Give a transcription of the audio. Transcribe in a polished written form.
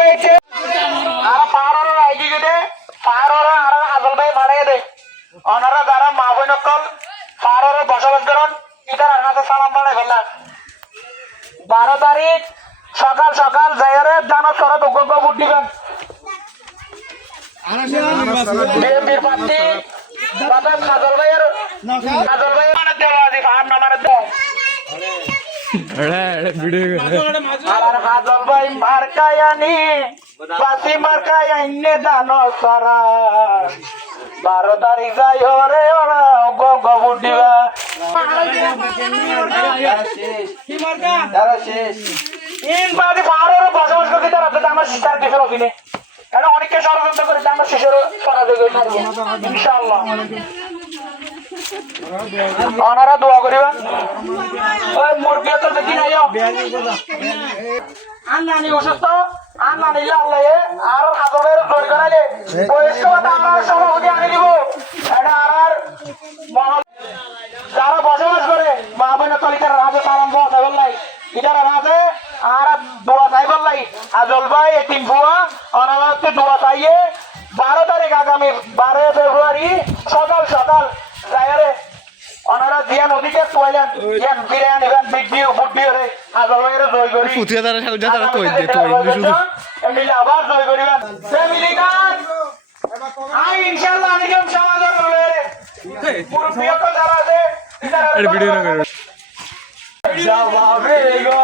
হয়েছে আর পাহাড়ের আইডি দে পাহাড়ের আর হাজল ভাই বাড়াই দে ওনারা যারা মা বোন কল পাহাড়ের বসবাস করেন ইতার আনাতে সালাম বাড়াই ফেললাম 12 তারিখ সকাল সকাল যাইরে জানা সরাত উগ্র ভোট দিবেন বিএনপির প্রার্থী বাবা কাজল ভাইয়ের মানে দেওয়া আছে আর নামারে দেওয়া আর কাজল ভাই মার্কায়ানি বাসি মার্কায়াইনে দানো সারা 12 তারিখ যাই ওরে ওরা উগ্র ভোট দিবা ইন বাদে পাহাড়ের বসবাস করতে তারা তো আমার শিকার কিছু রকিনে এটা অনেককে ষড়যন্ত্র করে আমার শিশুর পরাজয় করে ইনশাআল্লাহ ওনারা দোয়া করিবেন ওই মুরগি তো দেখি নাই আন্নানি অসুস্থ আন্নানি আল্লাহ আর হাজরের দই করাইলে বয়স্ক ভাতা আমরা সভাপতি আনি দিব এটা আর মহল যারা বসবাস করে মা বোনের তলিকার রাজে পালন দোয়া চাইবেন লাই ইটারা রাজে আর দোয়া চাইবেন লাই আজল ভাই এতিম ভুয়া অনাথকে দোয়া চাইয়ে 12 তারিখ আগামী 12 ফেব্রুয়ারি সকাল সকাল যাইরে ওনারা জিয়া নদীতে তোলেন এক বিরিয়ানি ইভেন্ট ভিডিও ভিডিও রে আজল ভাইয়ের জয় করি পুতিয়া তারা সাউজা তারা তো দে তো শুধু এমনি আবার জয় করিবেন ফ্যামিলি কাজ আই ইনশাআল্লাহ নিয়ম সমাধান হবে পুরো প্রিয় যারা আছে ভিডিও না করে যাওয়া